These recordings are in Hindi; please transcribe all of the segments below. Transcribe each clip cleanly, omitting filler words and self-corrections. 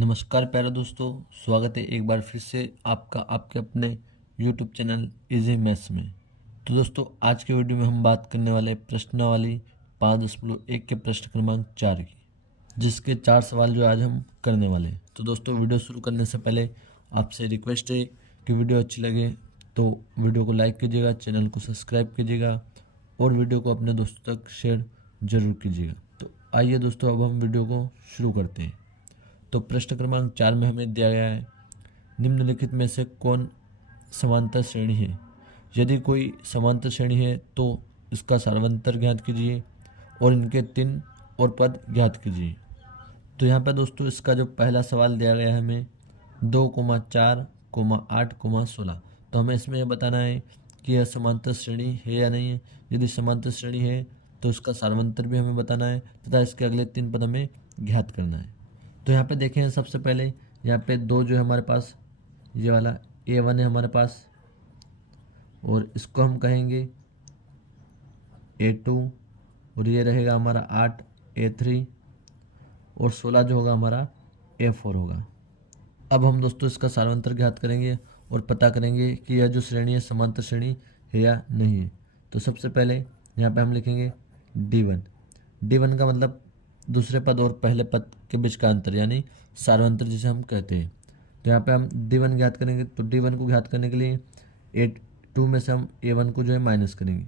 नमस्कार प्यारे दोस्तों, स्वागत है एक बार फिर से आपका आपके अपने यूट्यूब चैनल इजी मैथ्स में। तो दोस्तों, आज के वीडियो में हम बात करने वाले प्रश्नावली 5.1 के प्रश्न क्रमांक 4 की, जिसके 4 सवाल जो आज हम करने वाले हैं। तो दोस्तों, वीडियो शुरू करने से पहले आपसे रिक्वेस्ट है कि वीडियो अच्छी लगे तो वीडियो को लाइक कीजिएगा, चैनल को सब्सक्राइब कीजिएगा और वीडियो को अपने दोस्तों तक शेयर जरूर कीजिएगा। तो आइए दोस्तों, अब हम वीडियो को शुरू करते हैं। तो प्रश्न क्रमांक 4 में हमें दिया गया है, निम्नलिखित में से कौन समांतर श्रेणी है। यदि कोई समांतर श्रेणी है तो इसका सार्वंतर ज्ञात कीजिए और इनके 3 और पद ज्ञात कीजिए। तो यहाँ पर दोस्तों, इसका जो पहला सवाल दिया गया है हमें 2,4,8,16। तो हमें इसमें यह बताना है कि यह समांतर श्रेणी है या नहीं है। यदि समांतर श्रेणी है तो इसका सार्वंतर भी हमें बताना है तथा इसके अगले 3 पद हमें ज्ञात करना है। तो यहाँ पे देखें, सबसे पहले यहाँ पे 2 जो है हमारे पास, ये वाला A1 है हमारे पास, और इसको हम कहेंगे A2, और ये रहेगा हमारा 8 A3, और 16 जो होगा हमारा A4 होगा। अब हम दोस्तों इसका सार्वंतर ज्ञात करेंगे और पता करेंगे कि यह जो श्रेणी है समांतर श्रेणी है या नहीं है। तो सबसे पहले यहाँ पे हम लिखेंगे D1। D1 का मतलब दूसरे पद और पहले पद के बीच का अंतर, यानी सार्वंतर जिसे हम कहते हैं। तो यहाँ पे हम D1 ज्ञात करेंगे। तो D1 को ज्ञात करने के लिए A2 में से हम A1 को जो है माइनस करेंगे।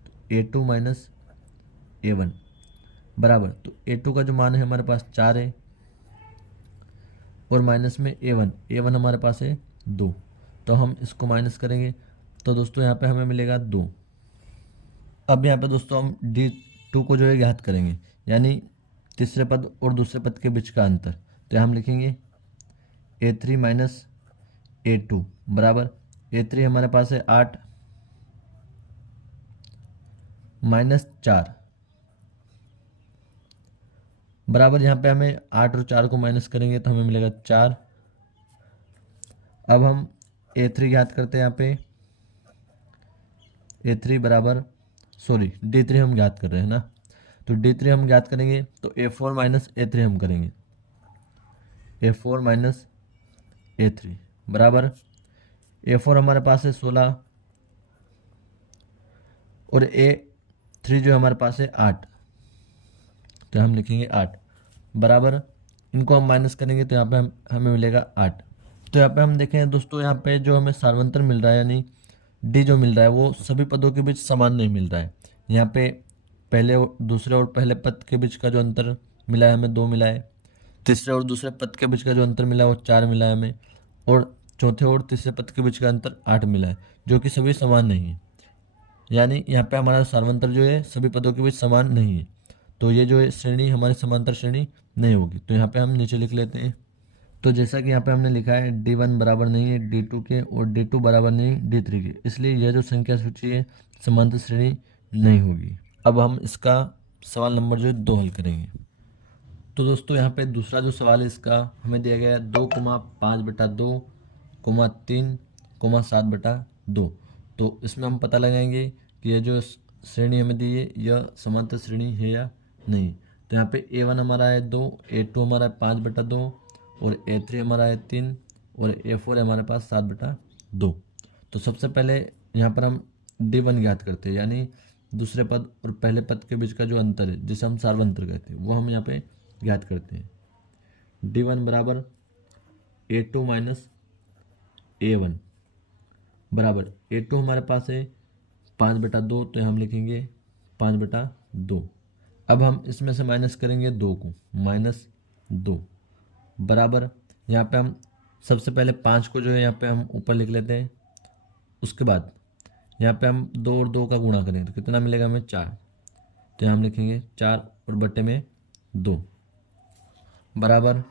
तो A2 माइनस A1 बराबर, तो A2 का जो मान है हमारे पास 4 है, और माइनस में A1 हमारे पास है 2। तो हम इसको माइनस करेंगे तो दोस्तों यहाँ पे हमें मिलेगा 2। अब यहाँ पे दोस्तों हम D2 को जो है ज्ञात करेंगे, यानी तीसरे पद और दूसरे पद के बीच का अंतर। तो यहाँ हम लिखेंगे A3 माइनस A2 बराबर, A3 हमारे पास है 8 माइनस 4 बराबर, यहाँ पे हमें 8 और 4 को माइनस करेंगे तो हमें मिलेगा 4। अब हम A3 ज्ञात करते हैं। यहाँ पे A3 बराबर, सॉरी D3 हम ज्ञात कर रहे हैं ना, तो D3 हम ज्ञात करेंगे तो A4 माइनस A3 हम करेंगे। A4 माइनस A3 बराबर, A4 हमारे पास है 16 और A3 जो हमारे पास है 8। तो हम लिखेंगे 8 बराबर, इनको हम माइनस करेंगे तो यहाँ पे हमें मिलेगा 8। तो यहाँ पे हम देखें दोस्तों, यहाँ पे जो हमें सार्वंतर मिल रहा है, यानी D जो मिल रहा है वो सभी पदों के बीच समान नहीं मिल रहा है। यहाँ पे पहले और दूसरे और पहले पद के बीच का जो अंतर मिला है हमें 2 मिला है, तीसरे और दूसरे पद के बीच का जो अंतर मिला है वो 4 मिला है हमें, और चौथे और तीसरे पद के बीच का अंतर 8 मिला है, जो कि सभी समान नहीं है। यानी यहाँ पे हमारा सार्वंतर जो है सभी पदों के बीच समान नहीं है। तो ये जो है श्रेणी हमारी समांतर श्रेणी नहीं होगी। तो यहाँ पे हम नीचे लिख लेते हैं। तो जैसा कि यहाँ पे हमने लिखा है D1 बराबर नहीं है D2 के, और D2 बराबर नहीं D3 के, इसलिए यह जो संख्या सूची है समांतर श्रेणी नहीं होगी। अब हम इसका सवाल नंबर जो है 2 हल करेंगे। तो दोस्तों, यहाँ पे दूसरा जो सवाल है इसका हमें दिया गया है 2,5/2, 3, 7/2। तो इसमें हम पता लगाएंगे कि यह जो श्रेणी हमें दी है यह समांतर श्रेणी है या नहीं। तो यहाँ पे A1 हमारा है 2, A2 हमारा है 5/2, और A3 हमारा है 3, और A4 हमारे पास 7/2। तो सबसे पहले यहाँ पर हम D1 ज्ञात करते हैं, यानी दूसरे पद और पहले पद के बीच का जो अंतर है जिसे हम सार्वंतर कहते हैं वो हम यहाँ पे ज्ञात करते हैं। D1 बराबर A2 माइनस A1 बराबर, A2 हमारे पास है 5/2, तो हम लिखेंगे 5/2। अब हम इसमें से माइनस करेंगे 2 को, -2 बराबर, यहाँ पे हम सबसे पहले 5 को जो है यहाँ पे हम ऊपर लिख लेते हैं। उसके बाद यहाँ पे हम 2 और 2 का गुणा करेंगे तो कितना मिलेगा हमें 4। तो यहाँ हम लिखेंगे 4 और बट्टे में 2 बराबर,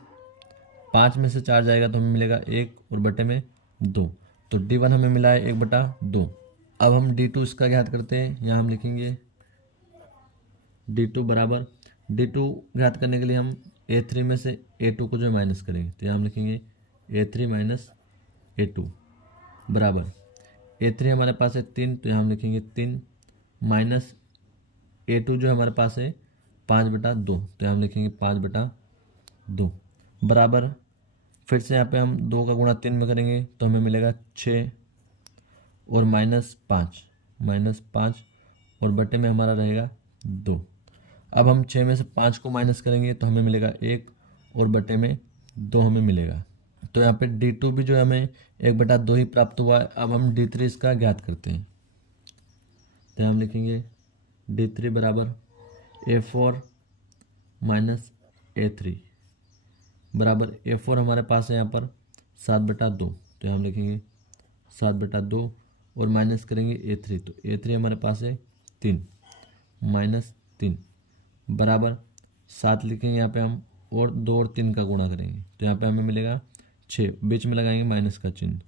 5 में से 4 जाएगा तो हमें मिलेगा 1 और बट्टे में 2। तो D1 हमें मिला है 1/2। अब हम D2 इसका ज्ञात करते हैं। यहाँ हम लिखेंगे D2 बराबर, D2 ज्ञात करने के लिए हम A3 में से A2 को जो माइनस करेंगे। तो यहाँ हम लिखेंगे A3 माइनस A2 बराबर, A3 हमारे पास है 3, तो यहाँ हम लिखेंगे 3 माइनस A2 जो हमारे पास है 5/2, तो यहाँ हम लिखेंगे 5/2 बराबर, फिर से यहाँ पे हम 2 का गुणा 3 में करेंगे तो हमें मिलेगा 6 और -5 और बटे में हमारा रहेगा 2। अब हम 6 में से 5 को माइनस करेंगे तो हमें मिलेगा 1 और बटे में 2 हमें मिलेगा। तो यहाँ पे D2 भी जो है हमें 1/2 ही प्राप्त हुआ है। अब हम D3 इसका ज्ञात करते हैं। तो हम लिखेंगे D3 बराबर A4 माइनस A3 बराबर A4 हमारे पास है यहाँ पर 7/2। तो हम लिखेंगे 7/2 और माइनस करेंगे A3, तो A3 हमारे पास है 3 -3 बराबर 7 लिखेंगे यहाँ पे हम, और 2 और 3 का गुणा करेंगे तो यहाँ पे हमें मिलेगा 6, बीच में लगाएंगे माइनस का चिन्ह,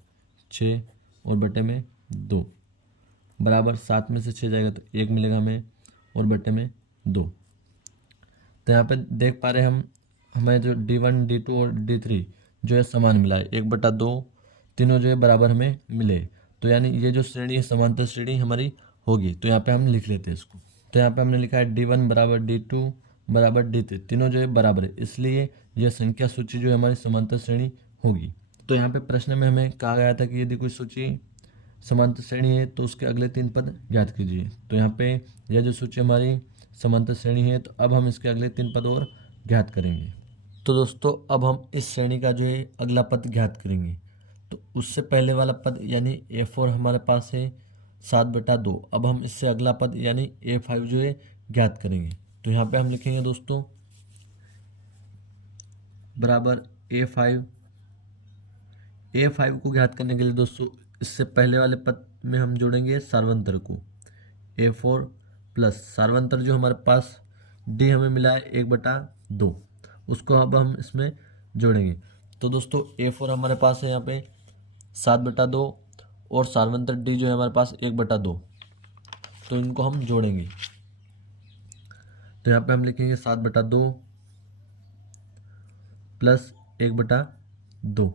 6 और बटे में 2 बराबर 7 में से 6 जाएगा तो 1 मिलेगा हमें और बटे में 2। तो यहाँ पे देख पा रहे हम हमें जो D1 D2 और D3 जो है समान मिला है, 1/2 तीनों जो है बराबर हमें मिले। तो यानी ये जो श्रेणी है समांतर श्रेणी हमारी होगी। तो यहाँ पे हम लिख लेते हैं इसको। तो यहाँ पे हमने लिखा है D1 बराबर D2 बराबर D3, तीनों जो है बराबर है, इसलिए यह संख्या सूची जो है हमारी समांतर श्रेणी होगी। तो यहाँ पे प्रश्न में हमें कहा गया था कि यदि कोई सूची समांतर श्रेणी है तो उसके अगले 3 पद ज्ञात कीजिए। तो यहाँ पे यह जो सूची हमारी समांतर श्रेणी है तो अब हम इसके अगले 3 पद और ज्ञात करेंगे। तो दोस्तों अब हम इस श्रेणी का जो है अगला पद ज्ञात करेंगे। तो उससे पहले वाला पद यानी A4 हमारे पास है 7/2। अब हम इससे अगला पद यानी A5 जो है ज्ञात करेंगे। तो यहाँ पे हम लिखेंगे दोस्तों बराबर A5 को ज्ञात करने के लिए दोस्तों इससे पहले वाले पद में हम जोड़ेंगे सार्वंतर को, A4 प्लस सार्वंतर जो हमारे पास D हमें मिला है 1/2, उसको अब हम इसमें जोड़ेंगे। तो दोस्तों A4 हमारे पास है यहाँ पे 7/2 और सार्वंतर D जो है हमारे पास 1/2, तो इनको हम जोड़ेंगे। तो यहाँ पे हम लिखेंगे 7/2 प्लस 1/2।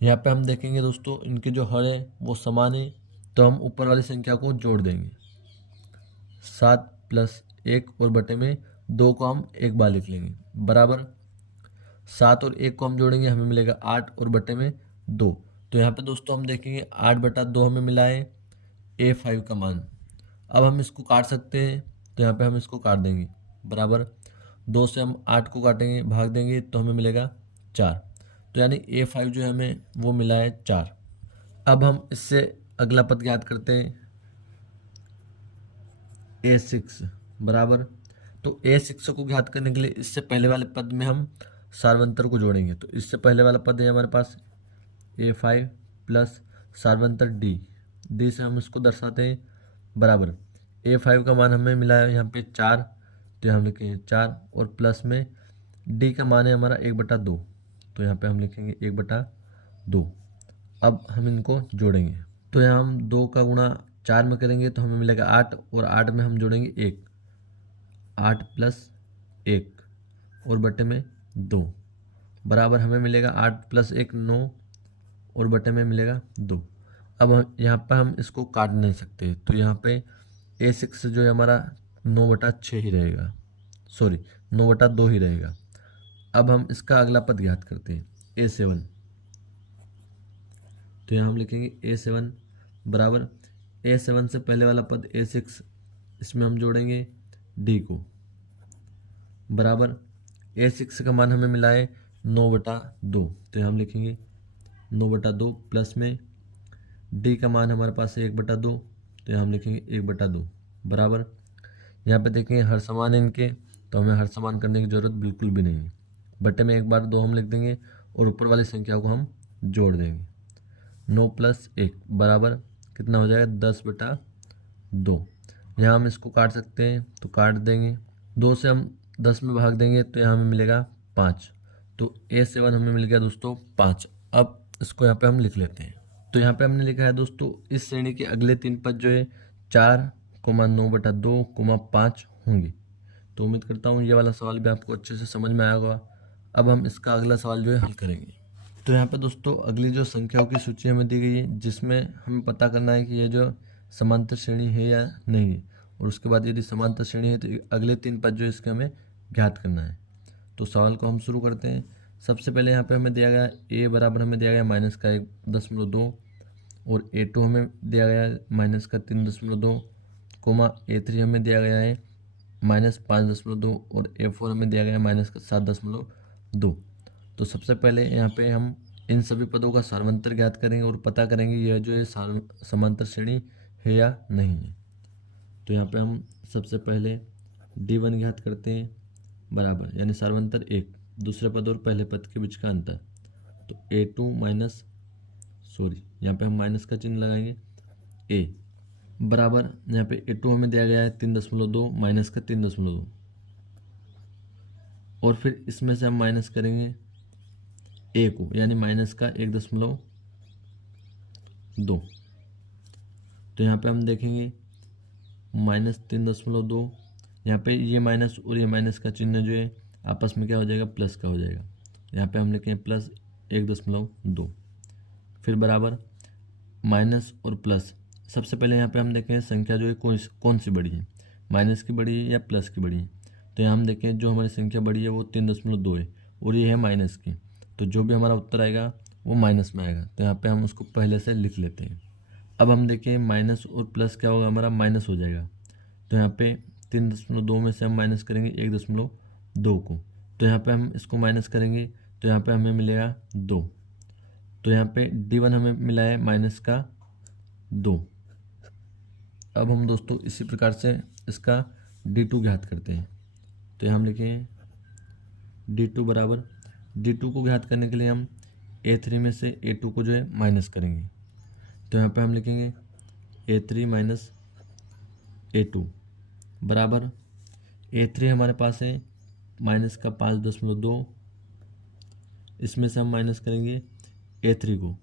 यहाँ पे हम देखेंगे दोस्तों इनके जो हर है वो समान है, तो हम ऊपर वाली संख्या को जोड़ देंगे। 7 + 1 और बटे में 2 को हम एक बार लिख लेंगे बराबर 7 और 1 को हम जोड़ेंगे हमें मिलेगा 8 और बटे में 2। तो यहाँ पे दोस्तों हम देखेंगे 8/2 हमें मिला है A5 का मान। अब हम इसको काट सकते हैं, तो यहाँ पे हम इसको काट देंगे बराबर 2 से हम 8 को काटेंगे भाग देंगे तो हमें मिलेगा 4। तो यानी A5 जो है हमें वो मिला है 4। अब हम इससे अगला पद ज्ञात करते हैं A6 बराबर, तो A6 को ज्ञात करने के लिए इससे पहले वाले पद में हम सार्वंतर को जोड़ेंगे। तो इससे पहले वाला पद है हमारे पास A5 प्लस सार्वंतर D से हम इसको दर्शाते हैं बराबर A5 का मान हमें मिला है यहाँ पे 4, तो हम लिखेंगे 4 और प्लस में D का मान है हमारा 1/2, तो यहाँ पे हम लिखेंगे 1/2। अब हम इनको जोड़ेंगे तो यहाँ हम 2 का गुणा 4 में करेंगे तो हमें मिलेगा 8 और 8 में हम जोड़ेंगे 1, 8 + 1 और बटे में 2 बराबर हमें मिलेगा 8 + 1 9 और बटे में मिलेगा 2। अब यहाँ पर हम इसको काट नहीं सकते, तो यहाँ पे A6 जो है हमारा 9/6 ही रहेगा, सॉरी 9/2 ही रहेगा। अब हम इसका अगला पद ज्ञात करते हैं A7। तो यहाँ हम लिखेंगे A7 बराबर A7 से पहले वाला पद A6, इसमें हम जोड़ेंगे D को बराबर A6 का मान हमें मिला है 9/2, तो हम लिखेंगे 9/2 प्लस में D का मान हमारे पास है 1/2, तो हम लिखेंगे 1/2 बराबर यहाँ पे देखेंगे हर समान है इनके, तो हमें हर समान करने की ज़रूरत बिल्कुल भी नहीं है। बटे में 1 बार 2 हम लिख देंगे और ऊपर वाली संख्या को हम जोड़ देंगे। 9 + 1 बराबर कितना हो जाएगा 10/2। यहाँ हम इसको काट सकते हैं तो काट देंगे, 2 से हम 10 में भाग देंगे तो यहाँ हमें मिलेगा 5। तो A7 हमें मिल गया दोस्तों 5। अब इसको यहाँ पे हम लिख लेते हैं। तो यहाँ पे हमने लिखा है दोस्तों इस श्रेणी के अगले 3 पद जो है 4, 9/2, 5 होंगे। तो उम्मीद करता हूँ ये वाला सवाल भी आपको अच्छे से समझ में आया होगा। अब हम इसका अगला सवाल जो है हल करेंगे। तो यहाँ पे दोस्तों अगली जो संख्याओं की सूची हमें दी गई है, जिसमें हमें पता करना है कि ये जो समांतर श्रेणी है या नहीं है, और उसके बाद यदि समांतर श्रेणी है तो अगले 3 पद जो इसके हमें ज्ञात करना है। तो सवाल को हम शुरू करते हैं। सबसे पहले यहाँ पे हमें दिया गया ए बराबर हमें दिया गया माइनस का 1.2 और A2 हमें दिया गया है माइनस का 3.2 कोमा A3 हमें दिया गया है -5.2 और A4 हमें दिया गया है माइनस का 7.2। तो सबसे पहले यहाँ पे हम इन सभी पदों का सार्वंतर ज्ञात करेंगे और पता करेंगे यह जो है समांतर श्रेणी है या नहीं है। तो यहाँ पे हम सबसे पहले D1 ज्ञात करते हैं बराबर यानी सार्वंतर 1, दूसरे पद और पहले पद के बीच का अंतर। तो यहाँ पे हम माइनस का चिन्ह लगाएंगे A बराबर यहाँ पे A2 हमें दिया गया है 3.2 माइनस का 3.2 और फिर इसमें से हम माइनस करेंगे A को यानी माइनस का 1.2। तो यहाँ पे हम देखेंगे -3.2, यहाँ पे ये माइनस और ये माइनस का चिन्ह जो है आपस में क्या हो जाएगा, प्लस का हो जाएगा। यहाँ पे हम लिखेंगे +1.2 फिर बराबर माइनस और प्लस। सबसे पहले यहाँ पे हम देखें संख्या जो है कौन सी बड़ी है, माइनस की बड़ी है या प्लस की बड़ी है। तो यहाँ हम देखें जो हमारी संख्या बड़ी है वो 3.2 है और ये है माइनस की, तो जो भी हमारा उत्तर आएगा वो माइनस में आएगा। तो यहाँ पे हम उसको पहले से लिख लेते हैं। अब हम देखें माइनस और प्लस क्या होगा, हमारा माइनस हो जाएगा। तो यहाँ पे 3.2 में से हम माइनस करेंगे 1.2 को, तो यहाँ पे हम इसको माइनस करेंगे तो यहाँ पे हमें मिलेगा 2। तो यहाँ पे D1 हमें मिला है माइनस का 2। अब हम दोस्तों इसी प्रकार से इसका D2 ज्ञात करते हैं। तो यहाँ हम लिखें D2 बराबर, D2 को ज्ञात करने के लिए हम A3 में से A2 को जो है माइनस करेंगे। तो यहाँ पे हम लिखेंगे A3 माइनस A2 बराबर A3 हमारे पास है माइनस का 5.2, इसमें से हम माइनस करेंगे A2 को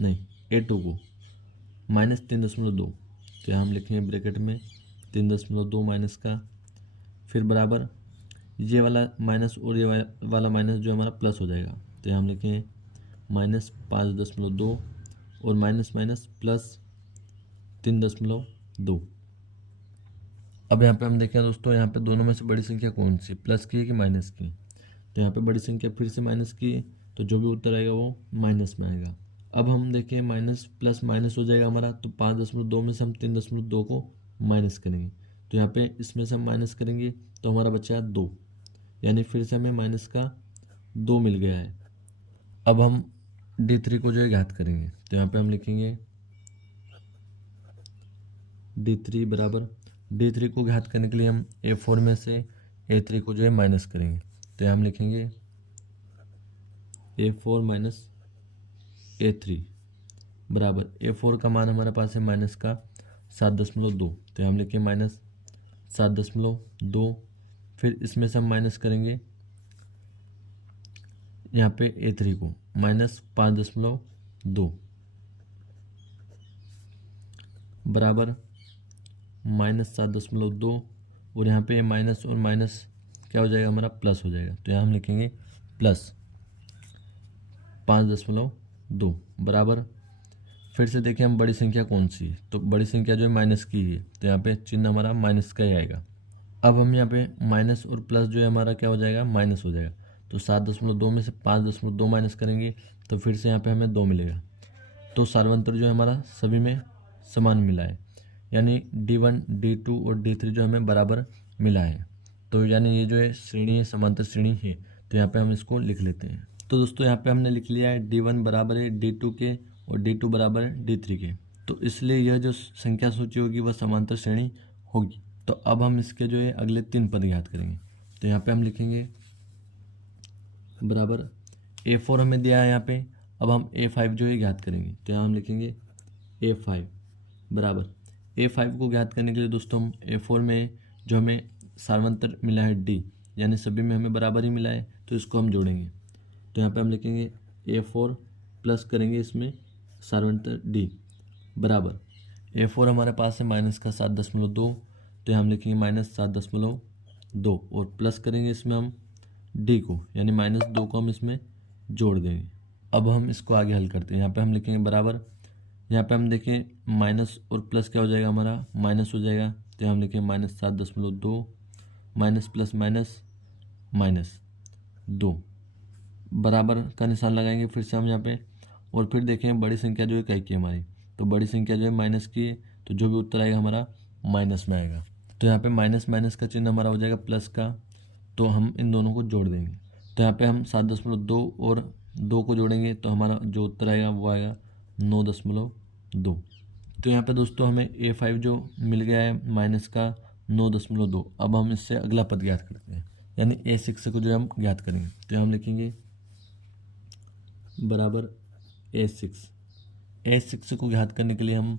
-3.2। तो यहाँ हम लिखेंगे ब्रैकेट में 3.2 माइनस का, फिर बराबर ये वाला माइनस और ये वाला माइनस जो हमारा प्लस हो जाएगा। तो यहाँ हम लिखेंगे -5.2 और माइनस माइनस प्लस 3.2। अब यहाँ पे हम देखें दोस्तों, यहाँ पे दोनों में से बड़ी संख्या कौन सी, प्लस की है कि माइनस की। तो यहाँ पे बड़ी संख्या फिर से माइनस की है, तो जो भी उत्तर आएगा वो माइनस में आएगा। अब हम देखें माइनस प्लस माइनस हो जाएगा हमारा, तो 5.2 में से हम 3.2 को माइनस करेंगे। तो यहाँ पे इसमें से हम माइनस करेंगे तो हमारा बचा 2, यानी फिर से हमें माइनस का 2 मिल गया है। अब हम D3 को जो है ज्ञात करेंगे। तो यहाँ पे हम लिखेंगे D3 बराबर, D3 को ज्ञात करने के लिए हम A4 में से A3 को जो है माइनस करेंगे। तो यहाँ हम लिखेंगे A4 माइनस A3 बराबर, A4 का मान हमारे पास है माइनस का 7.2। तो हम लिखें -7.2, फिर इसमें से हम माइनस करेंगे यहाँ पे A3 को -5.2 बराबर -7.2 और यहाँ पे माइनस और माइनस क्या हो जाएगा, हमारा प्लस हो जाएगा। तो यहाँ हम लिखेंगे +5.2 बराबर, फिर से देखें हम बड़ी संख्या कौन सी है, तो बड़ी संख्या जो है माइनस की है, तो यहाँ पे चिन्ह हमारा माइनस का ही आएगा। अब हम यहाँ पे माइनस और प्लस जो है हमारा क्या हो जाएगा, माइनस हो जाएगा। तो 7.2 में से 5.2 माइनस करेंगे तो फिर से यहाँ पे हमें 2 मिलेगा। तो सार्वंतर जो है हमारा सभी में समान मिला है, यानी D1, D2 और D3 जो हमें बराबर मिला है। तो यानी ये जो है श्रेणी है, समांतर श्रेणी है। तो यहाँ पे हम इसको लिख लेते हैं। तो दोस्तों यहाँ पे हमने लिख लिया है D1 बराबर है D2 के और D2 बराबर है D3 के। तो इसलिए यह जो संख्या सूची होगी वह समांतर श्रेणी होगी। तो अब हम इसके जो है अगले 3 पद ज्ञात करेंगे। तो यहाँ पे हम लिखेंगे बराबर A4 हमें दिया है यहाँ पे, अब हम A5 जो है ज्ञात करेंगे। तो यहाँ हम लिखेंगे A5 बराबर, A5 को ज्ञात करने के लिए दोस्तों हम A4 में जो हमें सार्वंतर मिला है D, यानी सभी में हमें बराबर ही मिला है, तो इसको हम जोड़ेंगे। तो यहाँ पे हम लिखेंगे A4 प्लस करेंगे इसमें सार्वंतर D बराबर, A4 हमारे पास है माइनस का 7.2। तो यहाँ हम लिखेंगे -7.2 और प्लस करेंगे इसमें हम D को, यानी -2 को हम इसमें जोड़ देंगे। अब हम इसको आगे हल करते हैं। यहाँ पे हम लिखेंगे बराबर, यहाँ पे हम देखें माइनस और प्लस क्या हो जाएगा, हमारा माइनस हो जाएगा। तो यहाँ हम लिखेंगे -7.2 माइनस प्लस माइनस -2 बराबर का निशान लगाएंगे फिर से हम यहाँ पे, और फिर देखें बड़ी संख्या जो है कई की है हमारी, तो बड़ी संख्या जो है माइनस की है, तो जो भी उत्तर आएगा हमारा माइनस में आएगा। तो यहाँ पे माइनस माइनस का चिन्ह हमारा हो जाएगा प्लस का, तो हम इन दोनों को जोड़ देंगे। तो यहाँ पे हम 7.2 और 2 को जोड़ेंगे तो हमारा जो उत्तर आएगा वो आएगा 9.2। तो यहाँ पे दोस्तों हमें A5 जो मिल गया है माइनस का 9.2। अब हम इससे अगला पद ज्ञात करते हैं, यानी A6 को जो हम ज्ञात करेंगे। तो यहाँ हम लिखेंगे बराबर A6 को ज्ञात करने के लिए हम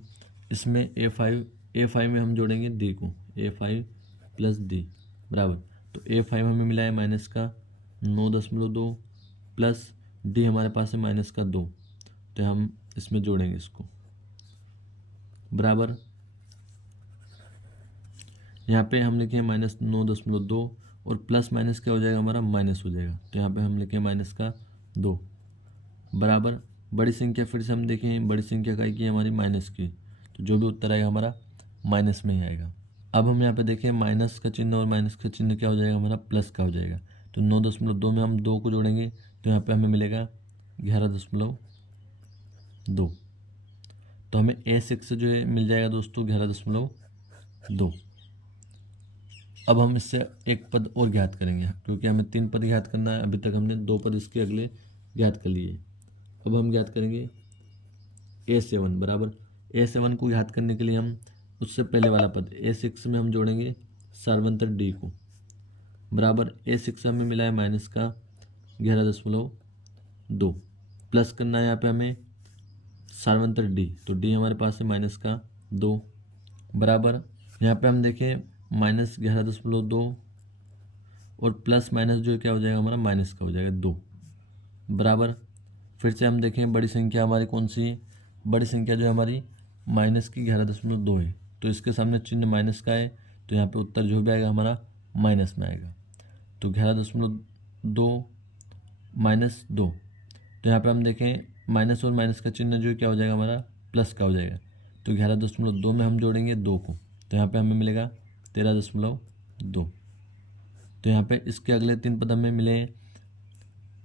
इसमें A5 में हम जोड़ेंगे D को, A5 प्लस D बराबर। तो A5 हमें मिला है माइनस का 9.2 प्लस D हमारे पास है माइनस का 2, तो हम इसमें जोड़ेंगे इसको बराबर। यहाँ पे हम लिखे -9.2 और प्लस माइनस क्या हो जाएगा हमारा माइनस हो जाएगा, तो यहाँ पे हम लिखे माइनस का 2 बराबर। बड़ी संख्या फिर से हम देखें, बड़ी संख्या का की हमारी माइनस की, तो जो भी उत्तर आएगा हमारा माइनस में ही आएगा। अब हम यहाँ पे देखें माइनस का चिन्ह और माइनस का चिन्ह क्या हो जाएगा हमारा प्लस का हो जाएगा। तो 9.2 में हम 2 को जोड़ेंगे तो यहाँ पे हमें मिलेगा 11.2। तो हमें A6 जो है मिल जाएगा दोस्तों 11.2। अब हम इससे एक पद और ज्ञात करेंगे, क्योंकि हमें 3 पद ज्ञात करना है, अभी तक हमने 2 पद इसके अगले ज्ञात कर लिए। अब हम ज्ञात करेंगे A7 बराबर। A7 को ज्ञात करने के लिए हम उससे पहले वाला पद A6 में हम जोड़ेंगे सार्वंतर D को बराबर। A6 हमें मिला है माइनस का 11.2, प्लस करना है यहाँ पे हमें सार्वंतर D, तो D हमारे पास है माइनस का 2 बराबर। यहाँ पे हम देखें -11.2 और प्लस माइनस जो क्या हो जाएगा हमारा माइनस का हो जाएगा 2 बराबर। फिर से हम देखें बड़ी संख्या हमारी कौन सी है, बड़ी संख्या जो है हमारी माइनस की 11.2 है, तो इसके सामने चिन्ह माइनस का है, तो यहाँ पे उत्तर जो भी आएगा हमारा माइनस में आएगा। तो 11.2 -2, तो यहाँ पे हम देखें माइनस और माइनस का चिन्ह जो क्या हो जाएगा हमारा प्लस का हो जाएगा। तो 11.2 में हम जोड़ेंगे 2 को, तो यहाँ पे हमें मिलेगा 13.2। तो यहाँ पे इसके अगले 3 पद हमें मिले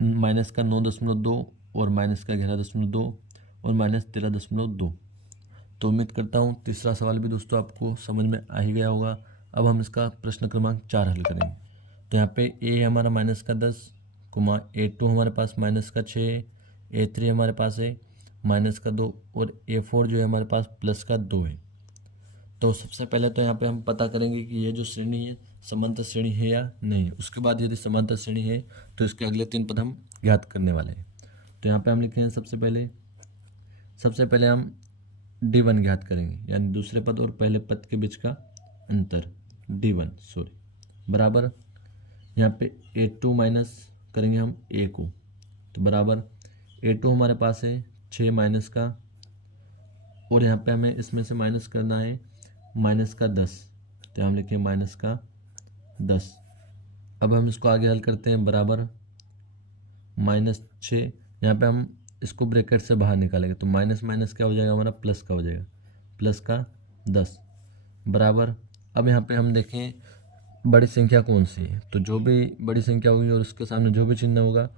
माइनस का 9.2 और माइनस का 11.2 और -13.2। तो उम्मीद करता हूँ तीसरा सवाल भी दोस्तों आपको समझ में आ ही गया होगा। अब हम इसका प्रश्न क्रमांक 4 हल करेंगे। तो यहाँ पे A हमारा माइनस का 10, A2 हमारे पास माइनस का 6, A3 हमारे पास है माइनस का 2 और A4 जो है हमारे पास प्लस का 2 है। तो सबसे पहले तो यहाँ पे हम पता करेंगे कि ये जो श्रेणी है समांतर श्रेणी है या नहीं। उसके बाद यदि समांतर श्रेणी है तो इसके अगले 3 पद हम ज्ञात करने वाले हैं। तो यहाँ पे हम लिखेंगे सबसे पहले हम D1 ज्ञात करेंगे, यानी दूसरे पद और पहले पद के बीच का अंतर D1 बराबर। यहाँ पे A2 माइनस करेंगे हम A को, तो बराबर A2 हमारे पास है 6 माइनस का, और यहाँ पे हमें इसमें से माइनस करना है माइनस का 10, तो हम लिखें माइनस का 10। अब हम इसको आगे हल करते हैं बराबर -6। यहाँ पे हम इसको ब्रैकेट से बाहर निकालेंगे तो माइनस माइनस क्या हो जाएगा हमारा प्लस का हो जाएगा, प्लस का 10 बराबर। अब यहाँ पे हम देखें बड़ी संख्या कौन सी है, तो जो भी बड़ी संख्या होगी और उसके सामने जो भी चिन्ह होगा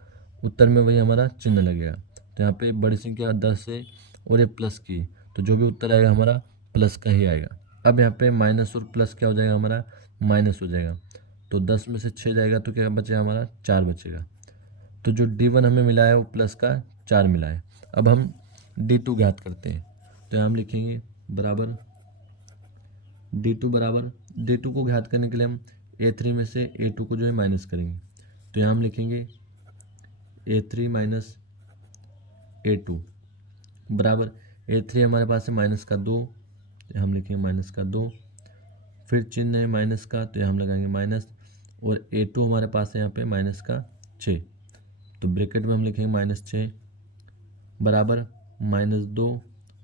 उत्तर में वही हमारा चिन्ह लगेगा। तो यहाँ पे बड़ी संख्या 10 है और ये प्लस की, तो जो भी उत्तर आएगा हमारा प्लस का ही आएगा। अब यहाँ पे माइनस और प्लस क्या हो जाएगा हमारा माइनस हो जाएगा, तो 10 में से 6 जाएगा तो क्या बचेगा हमारा 4 बचेगा। तो जो D1 हमें मिला है वो प्लस का 4 मिला है। अब हम D2 ज्ञात करते हैं, तो यहाँ हम लिखेंगे बराबर D2 को ज्ञात करने के लिए हम A3 में से A2 को जो है माइनस करेंगे, तो यहाँ हम लिखेंगे A3 माइनस A2 बराबर। A3 हमारे पास है माइनस का 2, तो हम लिखेंगे माइनस का 2, फिर चिन्ह है माइनस का तो यहाँ हम लगाएंगे माइनस, और A2 हमारे पास है यहाँ पे माइनस का 6, तो ब्रैकेट में हम लिखेंगे -6 बराबर -2,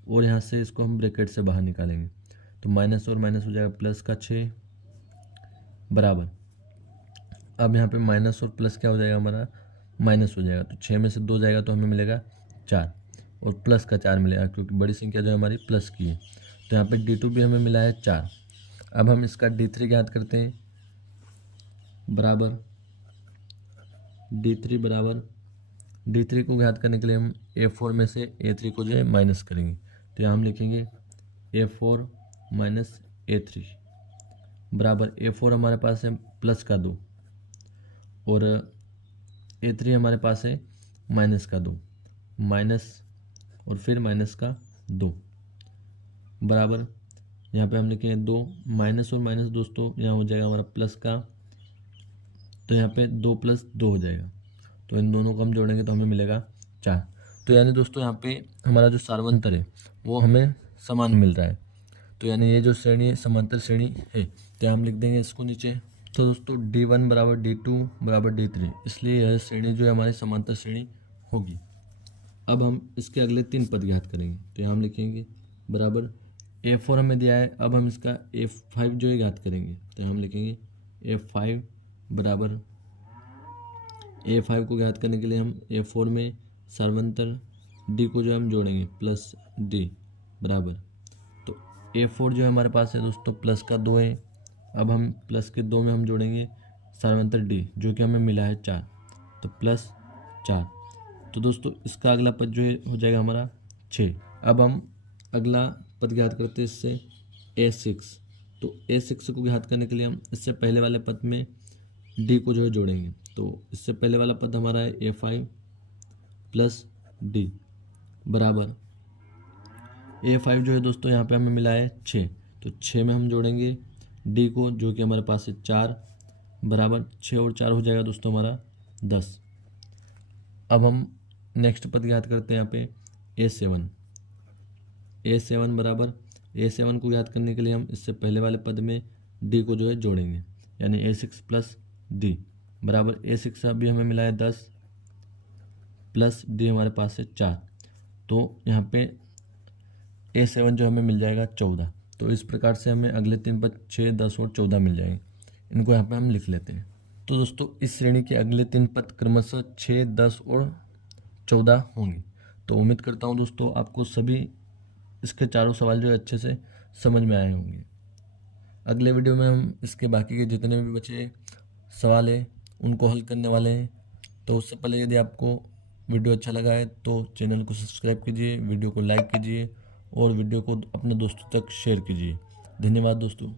और यहाँ से इसको हम ब्रैकेट से बाहर निकालेंगे तो माइनस और माइनस हो जाएगा प्लस का 6 बराबर। अब यहाँ पे माइनस और प्लस क्या हो जाएगा हमारा माइनस हो जाएगा, तो 6 में से 2 जाएगा तो हमें मिलेगा 4, और प्लस का 4 मिलेगा क्योंकि बड़ी संख्या जो है हमारी प्लस की है। तो यहाँ पे D2 भी हमें मिला है 4। अब हम इसका D3 ज्ञात करते हैं बराबर D3 बराबर D3 को ज्ञात करने के लिए हम A4 में से A3 को जो है माइनस करेंगे। तो यहाँ हम लिखेंगे A4 माइनस A3 बराबर A4 हमारे पास है प्लस का 2 और A3 हमारे पास है माइनस का 2, माइनस और फिर माइनस का 2 बराबर यहाँ पे हम लिखेंगे 2 माइनस और माइनस दोस्तों यहाँ हो जाएगा हमारा प्लस का, तो यहाँ पे 2 + 2 हो जाएगा। तो इन दोनों को हम जोड़ेंगे तो हमें मिलेगा 4। तो यानी दोस्तों यहाँ पे हमारा जो सार्वंतर है वो हमें समान मिल रहा है। तो यानी ये जो श्रेणी है समांतर श्रेणी है, तो हम लिख देंगे इसको नीचे। तो दोस्तों D1 बराबर D2 बराबर D3, इसलिए यह श्रेणी जो है हमारी समांतर श्रेणी होगी। अब हम इसके अगले 3 पद ज्ञात करेंगे। तो यहाँ हम लिखेंगे बराबर A4 हमें दिया है, अब हम इसका A5 जो है ज्ञात करेंगे। तो हम लिखेंगे A5 बराबर A5 को ज्ञात करने के लिए हम A4 में सार्वंतर D को जो हम जोड़ेंगे प्लस D बराबर, तो A4 जो है हमारे पास है दोस्तों प्लस का 2 है। अब हम प्लस के 2 में हम जोड़ेंगे सार्वंतर D जो कि हमें मिला है 4, तो प्लस 4। तो दोस्तों इसका अगला पद जो है हो जाएगा हमारा 6। अब हम अगला पद ज्ञात करते हैं इससे A6। तो A6 को ज्ञात करने के लिए हम इससे पहले वाले पद में D को जो है जोड़ेंगे। तो इससे पहले वाला पद हमारा है A5 प्लस D बराबर A5 जो है दोस्तों यहाँ पे हमें मिला है 6, तो 6 में हम जोड़ेंगे D को जो कि हमारे पास है 4 बराबर 6 और 4 हो जाएगा दोस्तों हमारा 10। अब हम नेक्स्ट पद ज्ञात करते हैं यहाँ पे A7 बराबर A7 को ज्ञात करने के लिए हम इससे पहले वाले पद में D को जो है जोड़ेंगे, यानी A6 प्लस D बराबर A6 अभी हमें मिला है 10 प्लस D हमारे पास है 4, तो यहाँ पे A7 जो हमें मिल जाएगा 14। तो इस प्रकार से हमें अगले 3 पद 6, 10 और 14 मिल जाएंगे। इनको यहाँ पे हम लिख लेते हैं। तो दोस्तों इस श्रेणी के अगले 3 पद क्रमशः 6, 10 और 14 होंगे। तो उम्मीद करता हूँ दोस्तों आपको सभी इसके चारों सवाल जो है अच्छे से समझ में आए होंगे। अगले वीडियो में हम इसके बाकी के जितने भी बचे सवाल हैं उनको हल करने वाले हैं। तो उससे पहले यदि आपको वीडियो अच्छा लगा है तो चैनल को सब्सक्राइब कीजिए, वीडियो को लाइक कीजिए और वीडियो को अपने दोस्तों तक शेयर कीजिए। धन्यवाद दोस्तों।